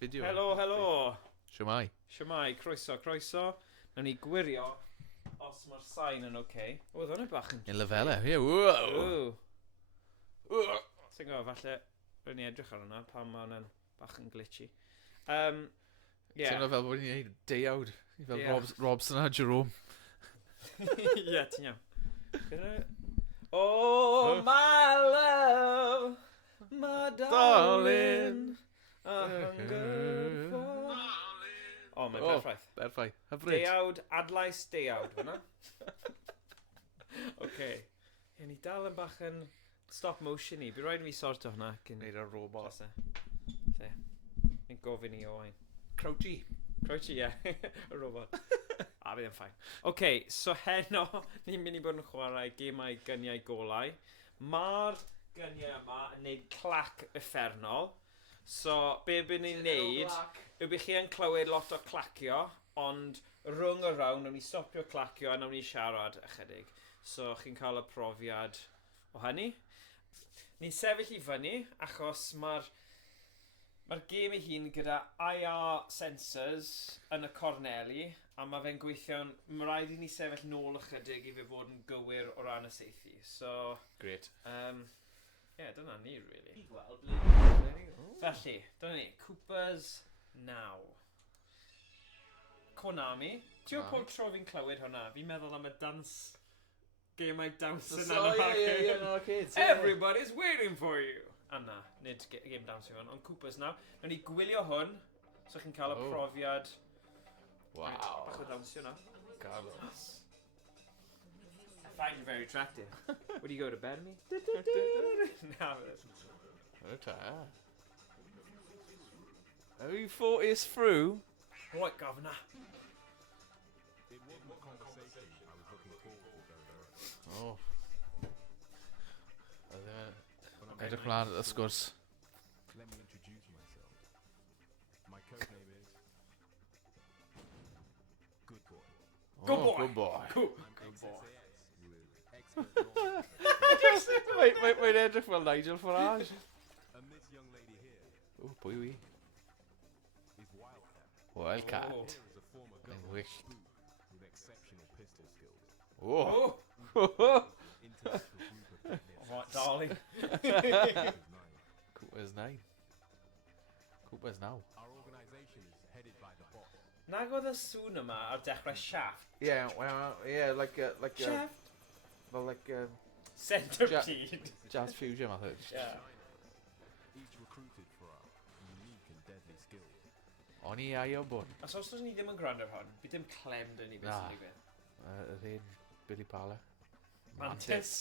fideo. Helo. Siwmai. Siwmai, croeso. Nawn ni gwirio os mae'r sain yn oce. O, ddod yn bach yn... Yn lefelau, ie, wow. Ti'n gwybod, falle, rwy'n ni edrych ar hwnna pan mae hwnna'n bach yn glitchy. Yeah. Ti'n fel bod ni'n neud deiawd. Fel Robson a Jerome. Ie, ti'n iawn. Oh, my love, my darling, a hungered for... O, mae'n berffaith. Berffaith. Hyfryd. Deiawd, adlais deiawd, fyna. Oce. Ie, ni dal yn bach yn stop motion i. Bydd rhaid i fi sorto hwnna cyn... Neud ar robot. Lle. Ni'n gofyn i o ein. Crouchy, ie. Y robot. A bydd yn ffain. Oce, so heno, ni'n mynd i bod yn chwarae gemau gyniau golau. Mae'r gyniau yma yn neud clac uffernol. So, be bydd ni'n neud, yw bych chi yn clywed lot o clacio, ond rhwng y rawn, nawn ni stopio clacio a nawn ni siarad ychydig. So, chi'n cael y profiad o hynny. Ni'n sefyll i fyny, achos mae'r gêm ei hun gyda IR sensors yn y corneli, a mae fe'n gweithio'n... Mae rhaid i ni sefyll nôl ychydig i fe fod yn gywir o ran y seithi. So... Great. Dyna ni, really. Felly, dyna ni. Coopers 9. Konami. Ti'n pob tro fi'n clywed hwnna, fi'n meddwl am y dance... Gemau dance yn arcade. Everybody's waiting for you! A na, nid game dance yw hwn, ond Coopers 9. Nawn ni gwylio hwn, so chi'n cael y profiad... Wow. Bach o dawnsio na. Carlos. I find you very attractive. Would you go to bed me? No. Okay. Have you thought this through? Right, Governor. It wasn't a conversation I was looking forward to very Oh. Edrych mlaen at y sgwrs. Let me introduce myself. My code name is... Good Boy. Good boy. Good boy. Cool. I'm XSAX with expert knowledge. Mae'n edrych fel Nigel Farage. And this young lady here O, pwy wi? is Wildcat. Wildcat. Here is a former government wish. spook with exceptional pistol skills. Oh. International group of fitness. Right, darling. Coopers 9. Coopers 9. Our organization is headed by the boss. Nag oedd y sŵn yma ar dechrau Shaft. Yeah, well, yeah, like Shaft? well, like Centipede. jazz fusion, I think. Yeah. Each recruited for our unique and deadly skills. O'n i aio bod. Os os ni ddim yn gwrando ar hwn, bydd dim clem dyn ni beth Na. sy'n digwydd. Yr un Billy Pala. Mantis.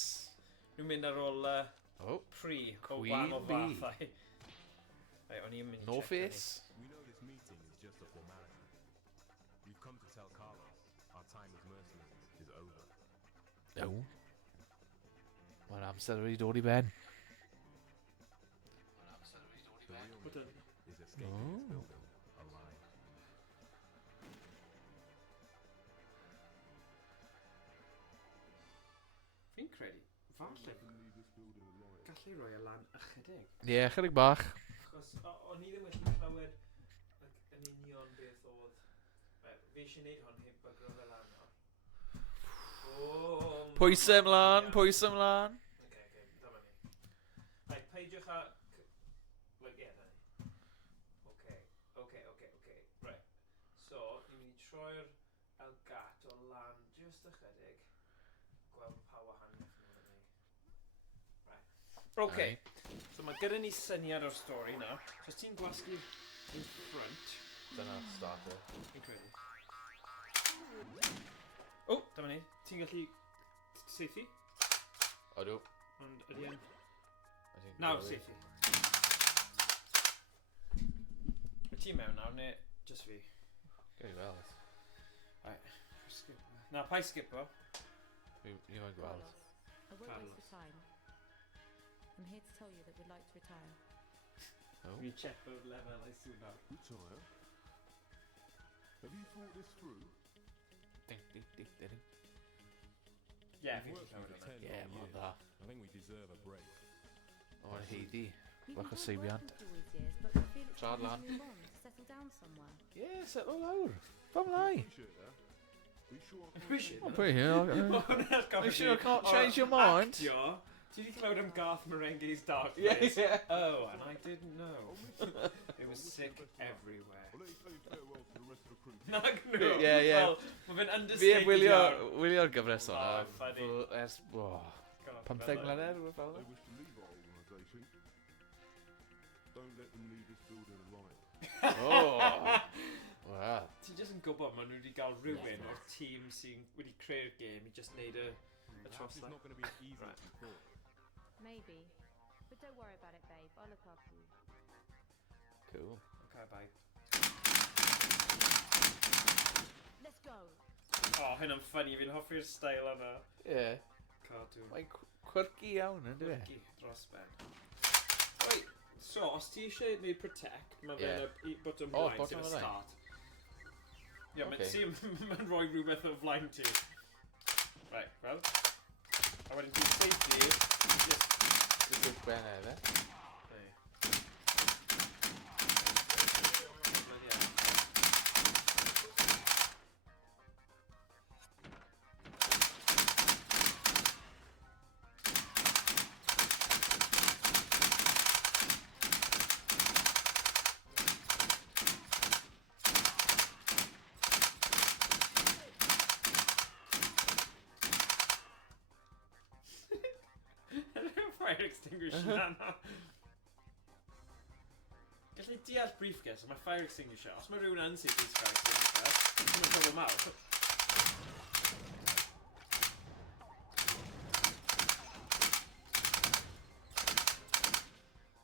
Nhw'n mynd ar ôl pri o Queen wahanol bee. fathau. Right, o'n i'n mynd i No check hynny. face. We know this meeting is just a formality. We've come to tell Carlos our time as mercenaries is over. No. Mae'n amser wedi dod i ben. The real mission is escaping this building alive. Fi'n credu, falle gallu rhoi y lan ychydig. Ie, chydig bach. Achos o'n i ddim wedi clywed yn union beth oedd... Fi eisiau gwneud hwn heb bygro fel lan nawr. Pwysau mlaen, pwysau mlaen. Oce, dyma ni. Right, peidiwch a... Like, yeah, dyna ni. Oce. Right. So, ni'n mynd i troi'r elgat o lan just ychydig. Gweld pa wahaniaeth nhw yn ei. Right. Oce. So mae gyda ni syniad o'r stori nawr. So os ti'n gwasgu in front... Dyna starter. Fi'n credu. O, dyma ni. Ti'n gallu seithi? Odw. Ond ydi yn... Nawr, seithi. Wyt ti mewn nawr, neu just fi? Gei weld. Right. Skip. Na, pa i skipo? Ni mae'n gweld. I won't waste your time. I'm here to tell you that we'd like to retire. Oh. Fi'n check bod lefel I sŵn nawr. Retire? Have you thought this through? Ding, ding, ding, ding. Yeah, We've fi'n worked clywed with hwnna. 10 Ie, long mae'n years. dda. I think we deserve a break. O'n heidi. We've Bach o enjoyed seibiant. working with you all these years, but we feel Trad lan. Move on, settle down somewhere. Ie, setlo lawr. Fam lai. Appreciate that. Are you sure I can't Appreciate Well, that. pretty hell. Are you sure I can't change your mind? Actio, did you come out on Garth Marenghi's Dark Yeah, Place? yeah. Oh, and I didn't know. It was sick everywhere. I'll let you say farewell to the rest of the crew. Nag nhw. Yeah, yeah. Wel, mae fe'n Fi understated wylio'r gyfres Oh, o'na. funny. Ers, o, God, 15 fel- mlynedd, rhywbeth fel They yna. wish to leave our organisation. Don't let them leave this building alive. O, wel. Ti jyst yn gwybod maen nhw wedi cael rhywun o'r tîm sy'n wedi creu'r gêm i just neud y Perhaps it's troslau. not going to be as easy Right. as you thought. Maybe. But don't worry about it, babe. I'll look after you. Cool. Okay, bye. Let's go. Oh, hynna'n ffynnu, fi'n hoffi'r style yna. Ie. Cartoon. Mae'n quirky iawn, ynddo fe? Quirky dros ben. Right, so os ti eisiau neud protect, mae fe'n Ie. y bottom O, line bottom sy'n y line. start. Ie, Okay. mae'n rhoi rhywbeth o flaen ti. Right, well. A wedyn ti'n safety, just... Dwi'n gwybod ben e, fe. Hey. Bloody hell. Fire extinguisher na. Gallu deall briefcase, mae fire extinguisher. Os mae rhywun yn sy'n fire extinguisher, mae'n problem mawr.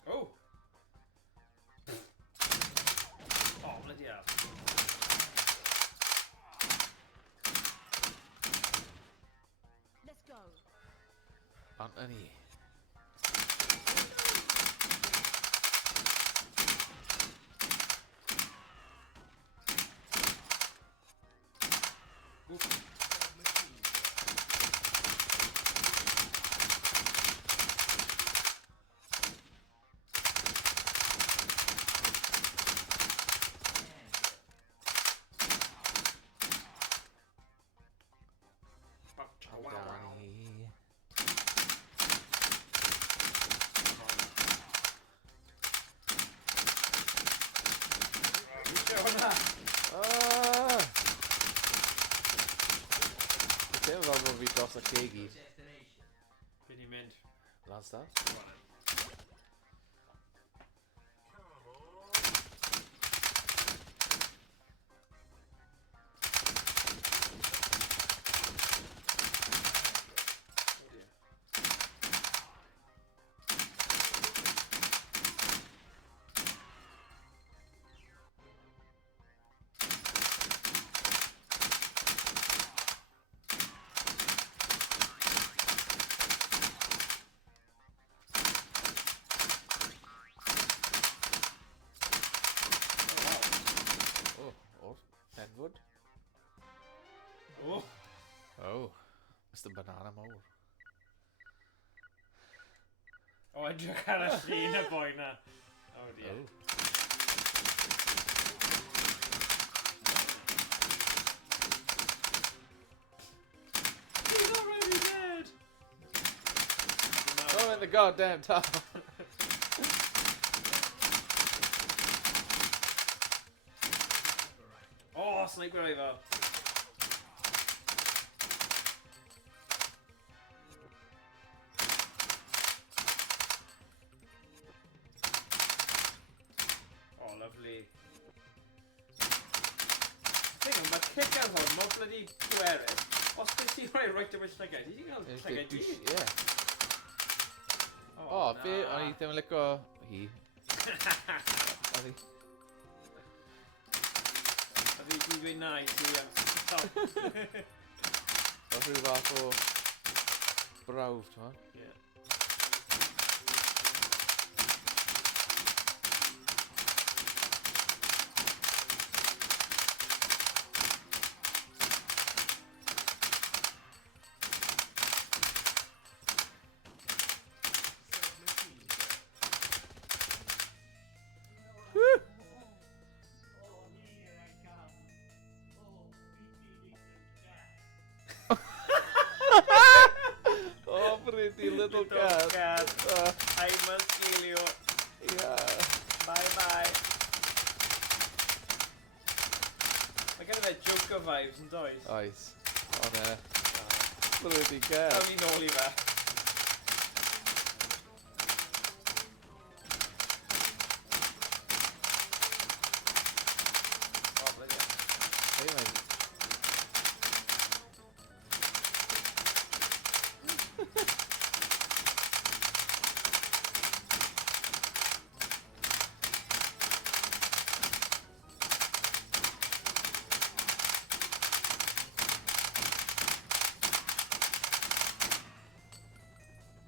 Oh! Oh, bloody hell. Let's go. Anthony. Danny. Ah! Dwi'n teimlo fel bod fi dros y lle i gyd. Fi'n ni'n mynd. Lan start. Penwood. Oh! Oh, Mr Banana mawr. O, edrych ar y llun y boi na. Oh dear. Oh. He's already dead! Oh, in the goddamn top. Oh, sniper rifle. Oh, lovely. Thing on, mae'r kick ar hwn, mor bloody pwerus. Os beth ti'n rhoi right am y llygau, ti ti'n cael llygau di? Ie. O, fi, o'n i ddim yn licio hi. O'n i... A fi dwi'n dweud na i ti am top. Oedd rhyw fath o brawf, ti'n ma? Ie. Woo! lives yn does? Oes. Ond blwydd i gael. Awn ni nôl i fe. O, blydiau. Hey, mate.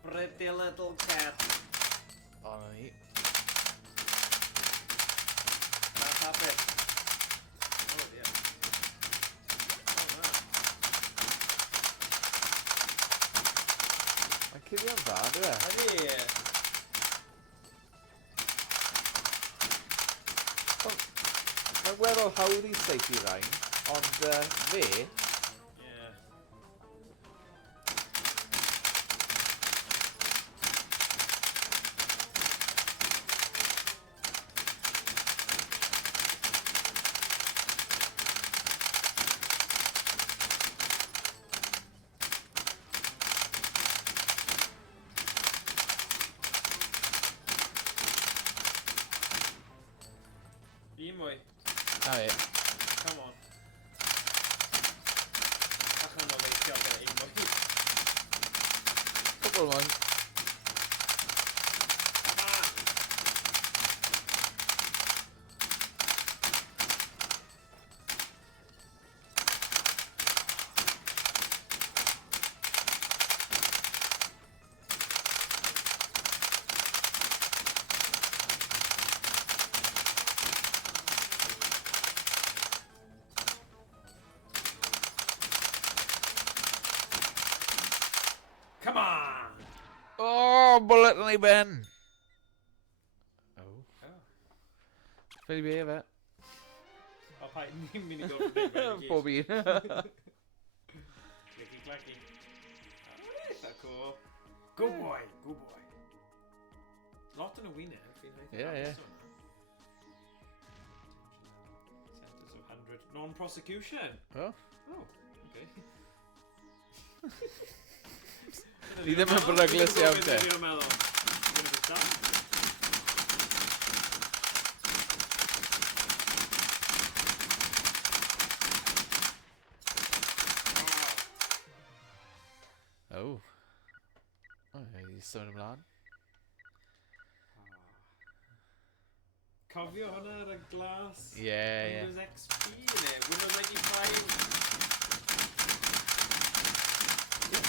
Pretty little cat. O, na ni. That's happy. Oh, dear. Oh, no. Mae'n cudio'n dda, dwi e? Ydy. Mae'n weddol hawdd i seithi rhain, ond fe, Yeah. Un mwy. na fe. Come on. Allan o leithio fe un mwy. Cwbl mwyn. Come on. Come on! O, bullet yn ei ben. O. Oh. Fe i fe. O, paid ni'n mynd i gofyn i fe. Bob un. Clicky clacky. Eitha cool. Good boy, good boy. Lot yn y wyneb. Ie, ie. Sentence of 100. Non-prosecution. O. Oh, okay. Ni ddim yn beryglus iawn te. Dwi'n meddwl. Dwi'n meddwl. O. O, i sôn ymlaen. Cofio hwnna ar y glas? Ie, ie. Windows XP in it. Windows 95.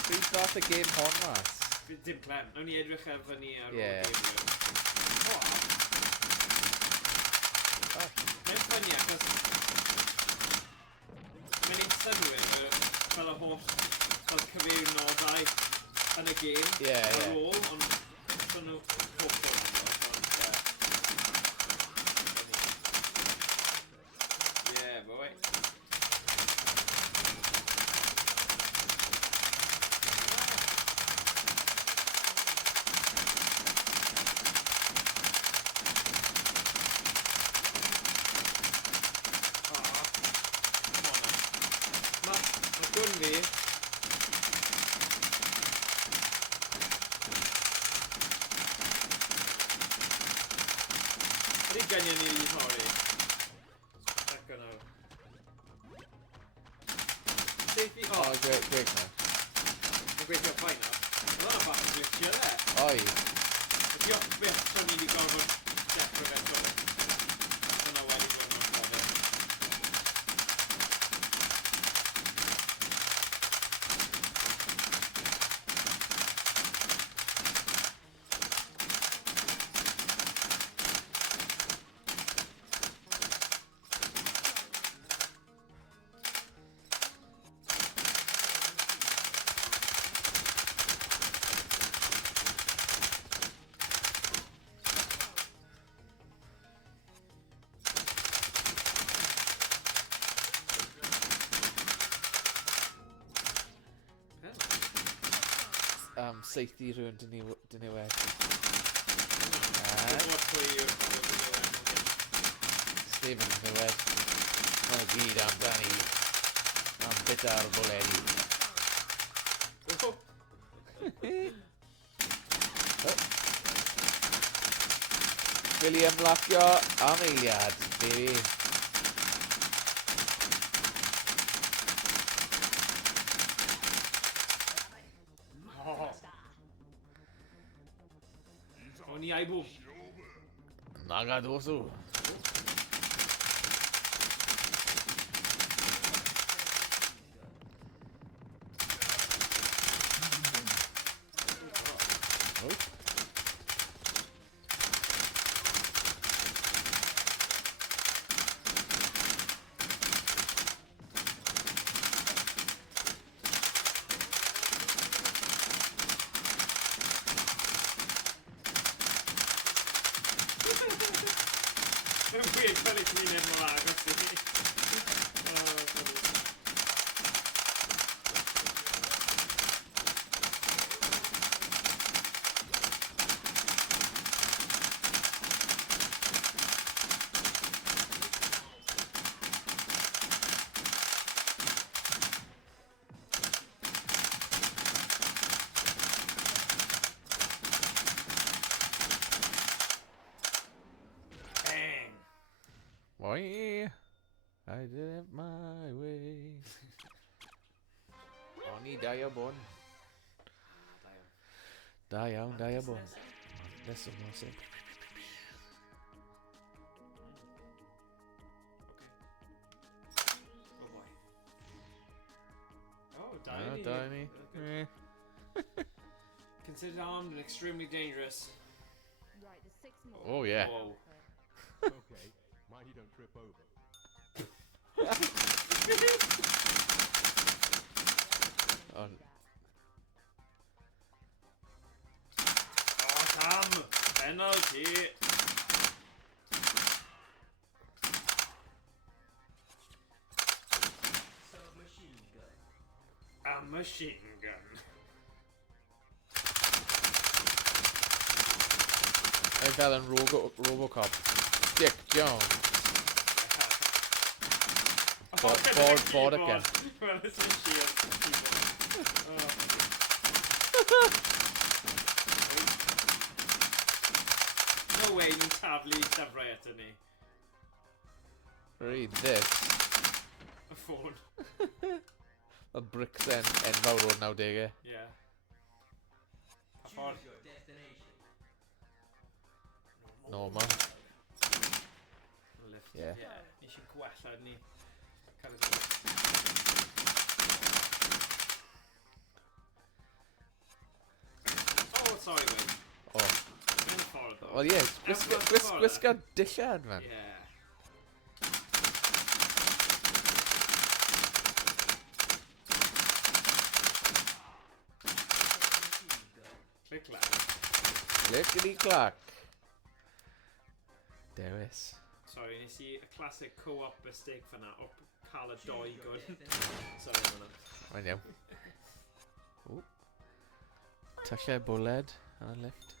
Pryd fath y game hon mas? Dim clem. Nawn ni edrych ar fyny ar ôl Ie. game. Mae'n ffynnu achos mae'n ein synwyr fel y holl fel cyfeirnodau yn y game Ie, ar ie. ôl, ond sy'n nhw holl Ie, boi. Mae gwn fi ydy gyniau ni i torri. Check o nawr. Safety O, off. greg na. Mae'n gweithio ffain nawr. Mae hwnna bach yn glitchio dde. Oi. Ydy off beth so ni wedi gorfod dechrau fe tro. Hwnna wedi bod yn offer. Safety rhywun dyn ni wedi. Gwybod pwy yw'r pobl yn ymwneud. Steven dyn ni wedi. Mae'n gyd amdani. Gyda'r bwledi. Billy ymlacio am eiliad, baby. O'n i aibw. Nagad osu. Yn weird cael eich wyneb mor agos i ni. Oi, I did it my way. Oni da iawn. Da iawn, da iawn. Nesaf, nesaf. Oh boy. Oh, Ah, Diony. da ni. Considered armed and extremely dangerous. Right, there's 6 more. Oh, yeah. Whoa. Okay, mind you don't trip over. Oh, Oh, Sam! Penalty! A machine gun. Hey, fel yn Robocop. Dick Jones. Ford again. Well, it's a shield. No way ni'n taflu Cymraeg eto ni. Read this. Y ffôn. Y bricks enfawr o'r 90au. Yeah. Pa ffordd? Normal. Lift. Yeah. Yeah. Ni eisiau gwella ni. Oh, sorry, mate. Oh. Yn ffordd, though. Wel ie, gwisga dillad, man. Yeah. Click-clack. Clickety-clack. Dewis. Sorry, nes i y classic co-op mistake fyna o cael y doi gwn. Sorry, fyna. Mae'n iawn. Ww. Tyllau bwled ar y lift.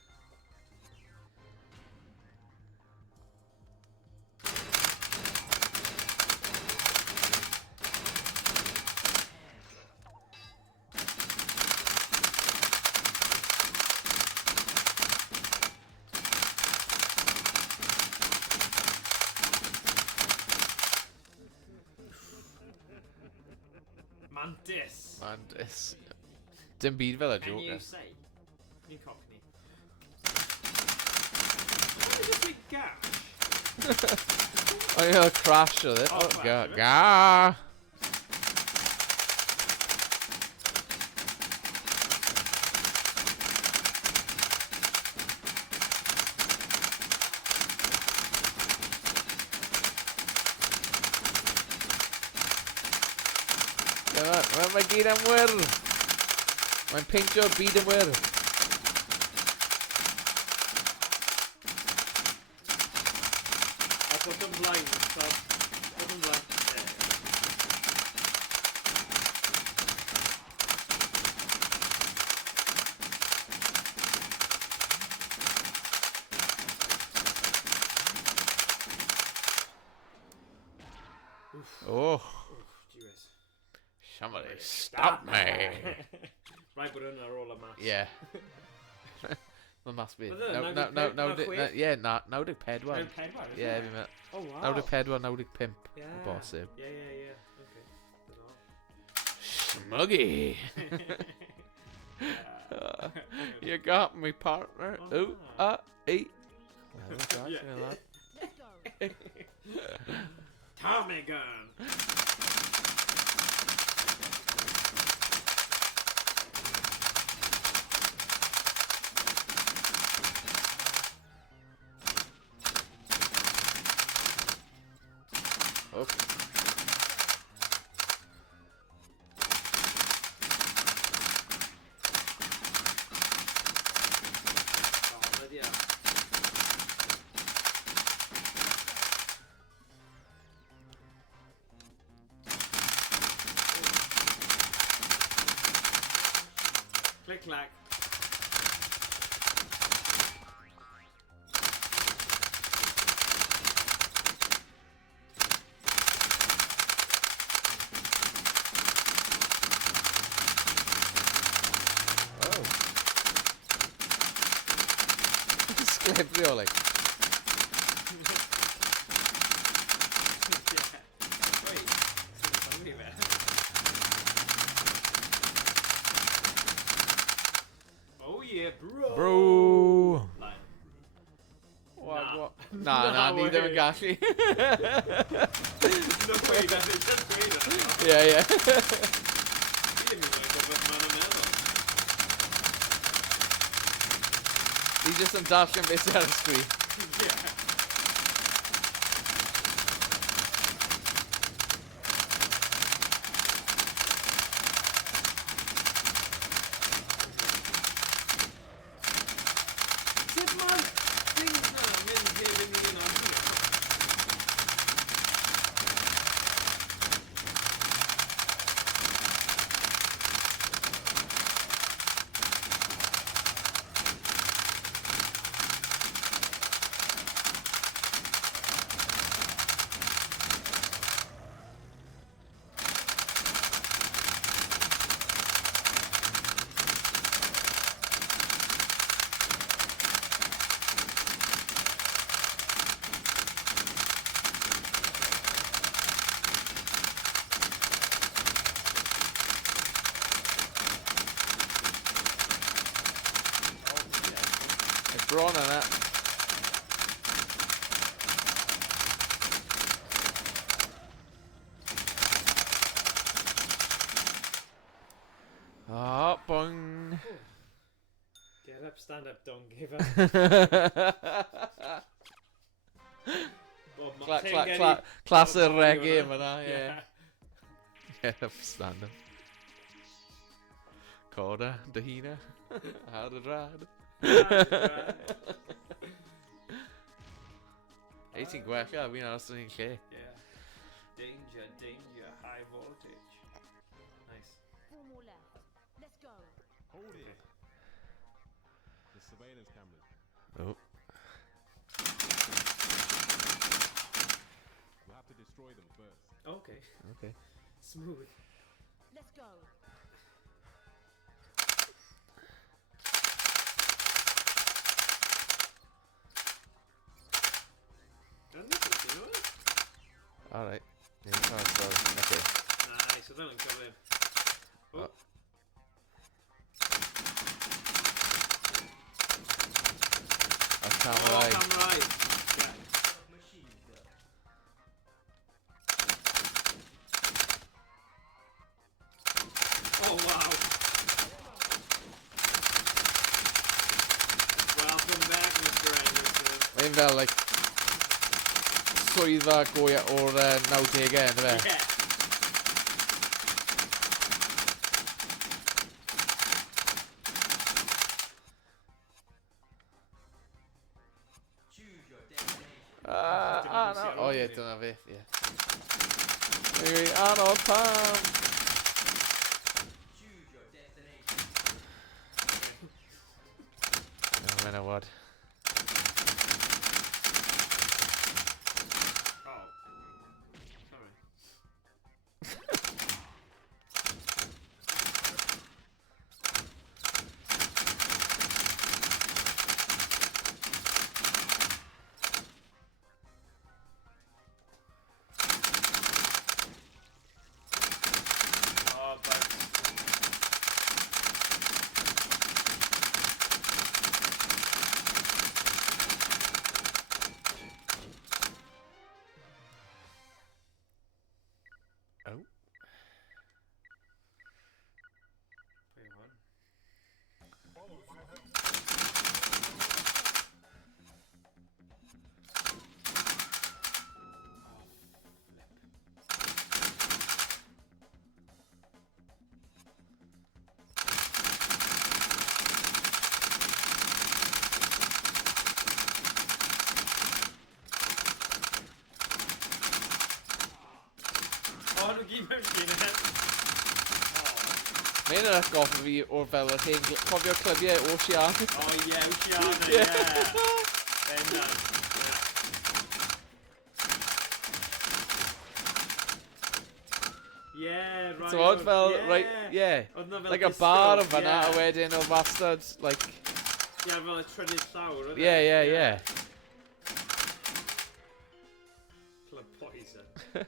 Mantis. Mantis. Dim byd fel y Can you Joker. say? Ni'n cockney. What is this big gash? O, ie, crash oedd it. Oh, Oh, crash, ga. oedd it? Ga! Mae gyd am wyr. Mae'n peintio'r byd yn wyr. I put them blind, so put them blind. Oh, Oof, Jesus. Somebody stop me. Right, bod hwnna ar ôl y mas. Yeah. Mae mas fi. Oedd e, Naw- 94? naw- naw- nawdeg- na- Ie, 94. 94, is Ie, it? fi'n meddwl. Oh, wow. 94, 95. Yeah. O bosib. Yeah. Okay. Smuggy. You got me, partner. Oh, Ooh, wow. eat. Yeah. Let's go. Tommy gun. Okay. Oh, lydia. Click clack. Oh. Sglefrio, like. Wait, somebody there. Oh yeah, bro. Bro. Like, What? Nah. Nah, No neither way. yn gallu. no way, that's it. Just wait a minute. Yeah. Fi ddim yn gwybod beth ma'n meddwl. Ni just yn darllen beth sydd ar y sgrin. Yeah. Sut ma'r things na'n mynd heb i ni yn o'r It's bron yna. Oh, boing. Get up, stand up, don't give up. Bob Martin Clas y Bob Marley reggae hwnna. yma, yeah. Get up, stand up. Coda, dahina. How to ride. Ei, ti'n gwella, fi'n aros yn un lle. Yeah. Danger, high voltage. Nice. 4 more left. Let's go. Hold it. The surveillance cameras. Oh. We'll have to destroy them first. Okay. Okay. Smooth. Let's go. Doesn't it continue it? Alright. Yeah, okay. Nice, I don't think so then. Oh. That's Oh, Cymraeg. Cymraeg. Yeah. Oh, wow. Welcome back, Mr. Anderson. Mae'n fel, like, swyddfa goia o'r 90au, ynddo fe? Yeah. No. Oh, ie, dyna fi, ie. Anyway, Arnold Pam! No, menywod. Oh. Sorry. Mae'n yn atgoffa fi o'r fel yr hen... Cofio'r clybiau Oceanic? O ie, Oceana, ie. Bendant. Ie, right. T'mod fel, right, yeah. Oedd 'na fel Like a disco, bar yn fanna, ie. a wedyn o bastard, like... Ie, fel y trydydd llawr, oedd e? Yeah. Club Poison.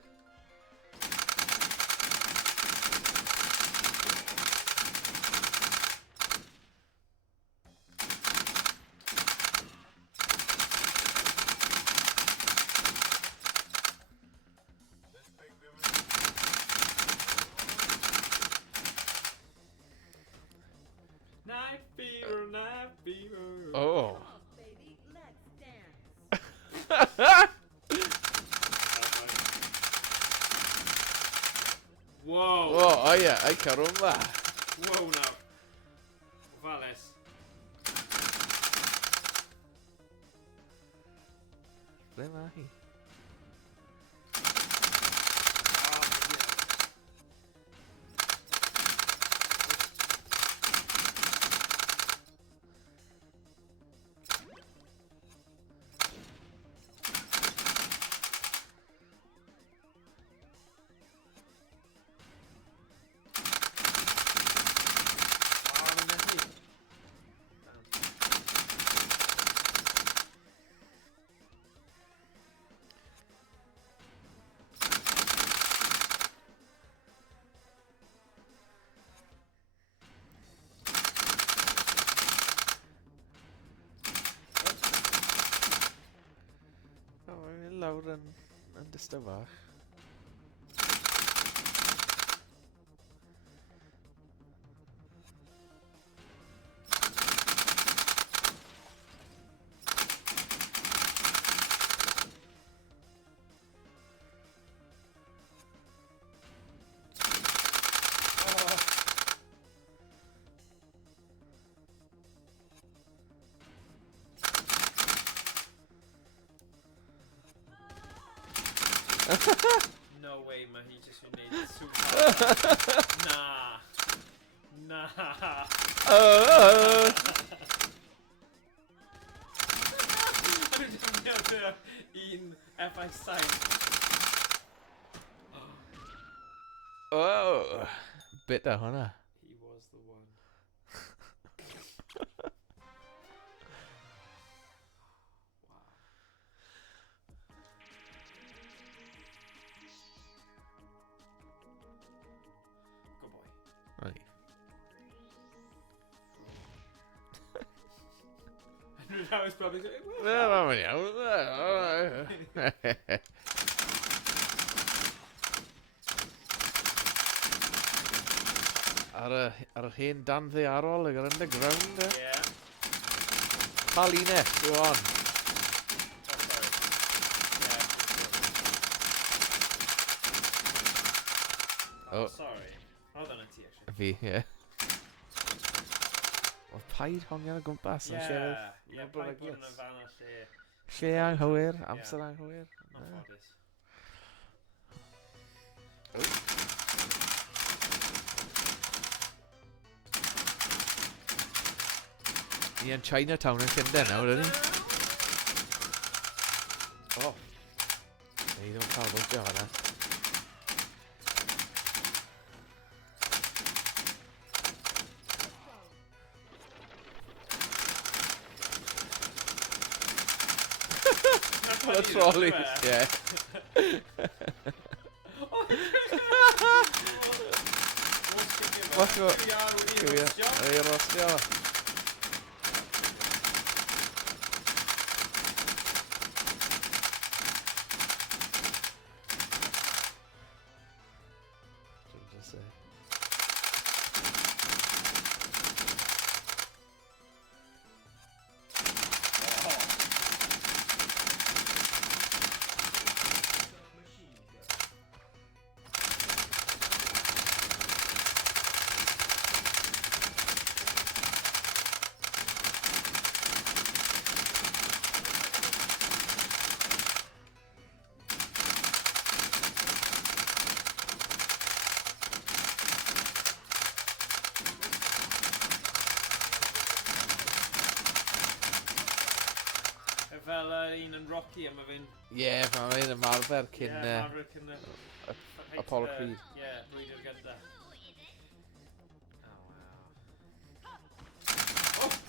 Night fever, night fever. Oh. Baby, let's dance. Whoa. Oh, o ie, ai carwmba. Whoa now. Ofalus. Ble ma hi? O, mae'n mynd lawr yn distaw fach. No way, man. He just made it super. Nah. Un effaith sain. Oh, bit o hwnna. He was the one. Good boy. Right. Now he's probably going, Mae'n iawn. Ar yr hen dan ddaearol, yr underground, e? yeah. Palinell, yw on. Oh, Oh. sorry. Hold on a ti, actually. Fi, ie. Oedd paid hongian o gwmpas yn llefydd. Yeah, paid bod yn y fan o lle. Lle anghywir, amser anghywir. Anffodus. Ni yn Chinatown yn Llundain nawr, ydyn ni? O. Ni ddim yn cael fwtio hwnna. Y trolleys, ie. Wach o... Cywio. Ei rostio. ti am y fynd. Ie, mae'n ymarfer cyn Marfer cyn Apollo Creed. Ie, blwyddyn gynta.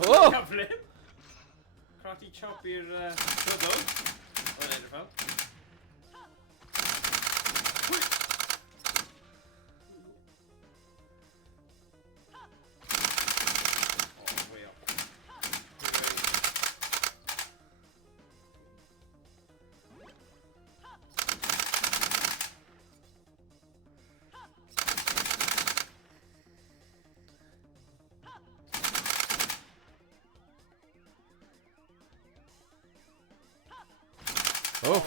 Oh! Cyflym! Karate chop i'r byddwn. O'n edrych fel. Way up. Oh!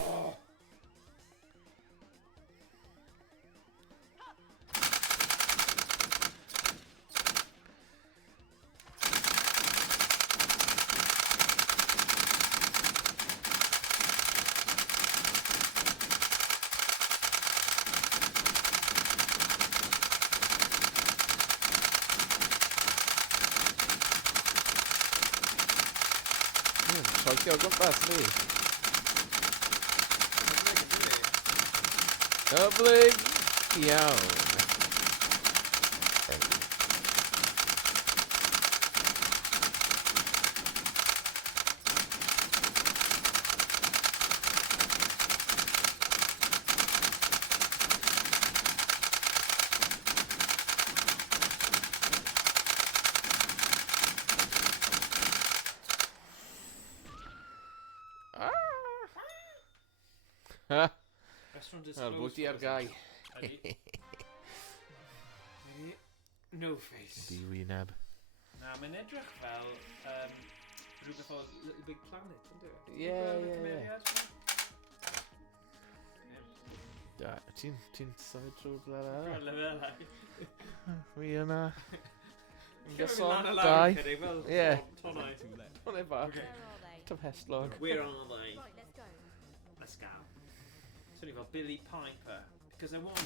Trocio o gwmpas ni.Yblyg iawn. Ha! Restaurant Wel, disclosed. bwyty ar gai. Ydi. No face. Di wyneb. Na, mae'n edrych fel rhywbeth o Little Big Planet, ynddo? Ie. Da, ti'n symud trwy'r blela? Lefelau. Wi yna. Yn Dau. gyson, Fel dau. Ie. tonnau. Hwna bach. Okay. Where are they? Tyfheslog. Where are they? Right, let's go. Let's go. Swn i fel Billy Piper. Because I want to.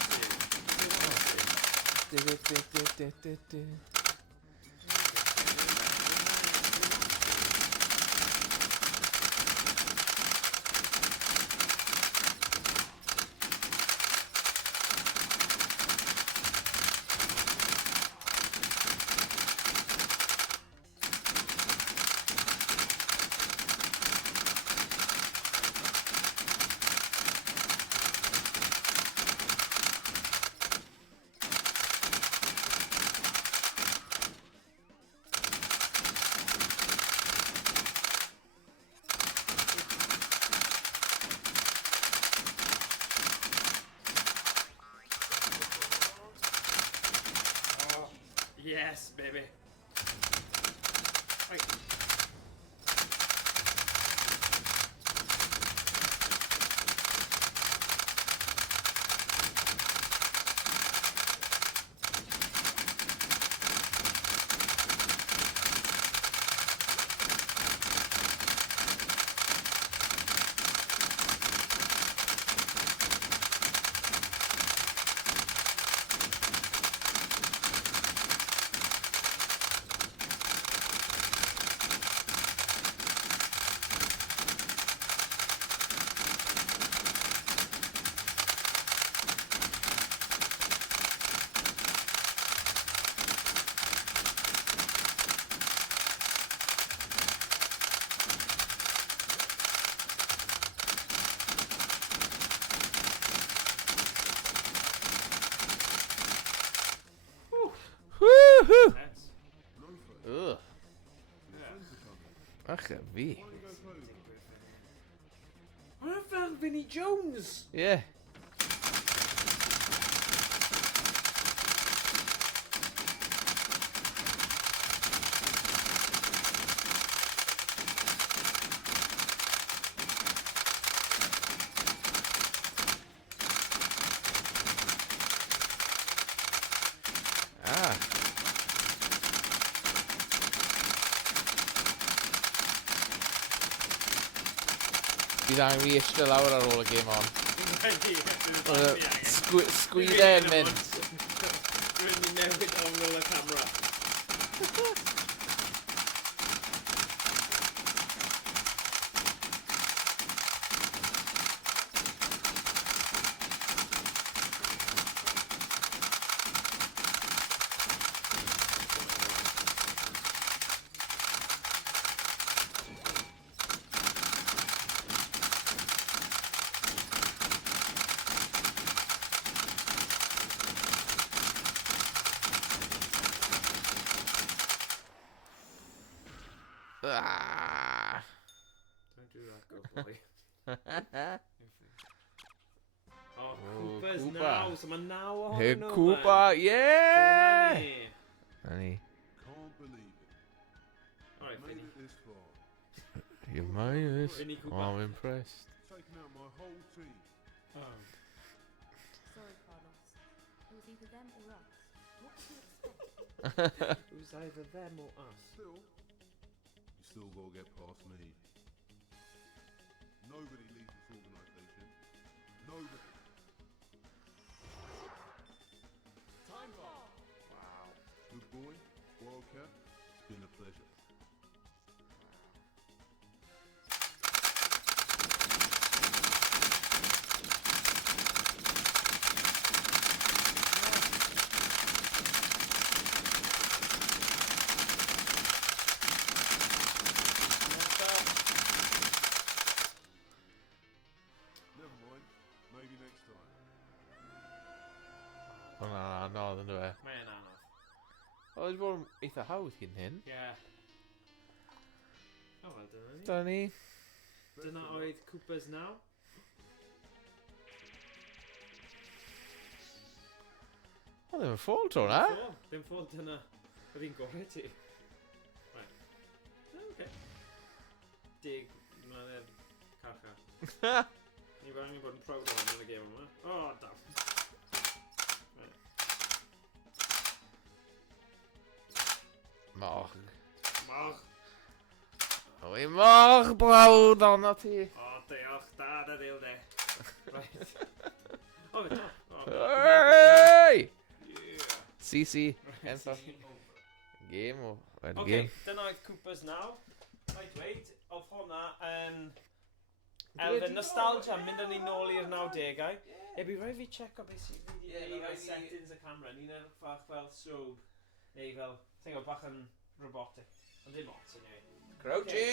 Yes, baby. Right. Woohoo! Nice. Ugh. Yeah. Ach, fi. Hwna fel Vinnie Jones! Ie. Ah. Bydd angen fi eistedd lawr ar ôl y gêm on. Sgwydau yn mynd. Rwy'n ni newid ongl y camera. Cwpa's Cwpa. naw, so mae 9 ohonyn Hyd nhw, Cwpa, man. yeah! Dyna ni. Na ni. Can't believe it. Alright, Made Finny. it this far. You might. Finny Cwpa. I'm impressed. Taking out my whole team. Oh. Sorry, Carlos. It was either them or us. What did you expect? It was either them or us. Still, you still gotta get past me. Nobody leaves this organisation. Nobody. Time bomb! Wow. Good boy, Wildcat. It's been a pleasure. Never mind. Maybe next time. Hwna anodd yn dweud. Mae'n anodd. O, wedi bod yn eitha hawdd hyn hyn. Yeah. O, wel, dyna ni. Da ni. Dyna oedd Cwpa's naw. O, ddim yn ffôl tro na. Ddim ffôl dyna. Oedd hi'n gorau ti. Right. Okay. 10 mlynedd carcha. Ni beth angen bod yn proud o hwn yn y gêm yma. O, dam. Right. Moch. Moch. Wy moch blawd o'na ti. O, diolch. Da, da ddil de. Right. O, fe da. Hey! Yeah. CC. Right. Enfa. Game o. Red Okay, game. dyna oedd Cwpa's naw. Rhaid dweud, oedd hwnna yn elfen nostalgia, mynd â ni nôl i'r 90au. Ie, bydd rhaid fi checo beth sydd wedi Ie, gwneud rhaid efo fi- settings y camera. Ni'n edrych bach fel strobe, neu fel, ti'n gwybod, bach yn robotic. Ond dim ots, anyway. Crouchy!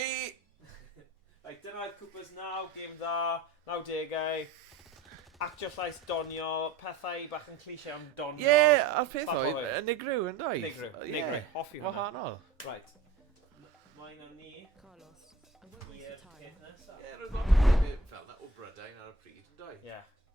Right, dyna oedd Cwpa's naw, game dda, 90au. Actio llais donio, pethau bach yn cliché am donio. Ie, a'r peth Bach oedd, o hwyl. y nigryw yn doedd? Nigryw, Ie. nigryw, hoffi hwnna. Wahanol. Right. Mae'n o ni Carlos, I won't waste i'r your time. peth nesaf. Ie, roedd o'n fel na o Brydain ar y pryd yn doedd? Yeah.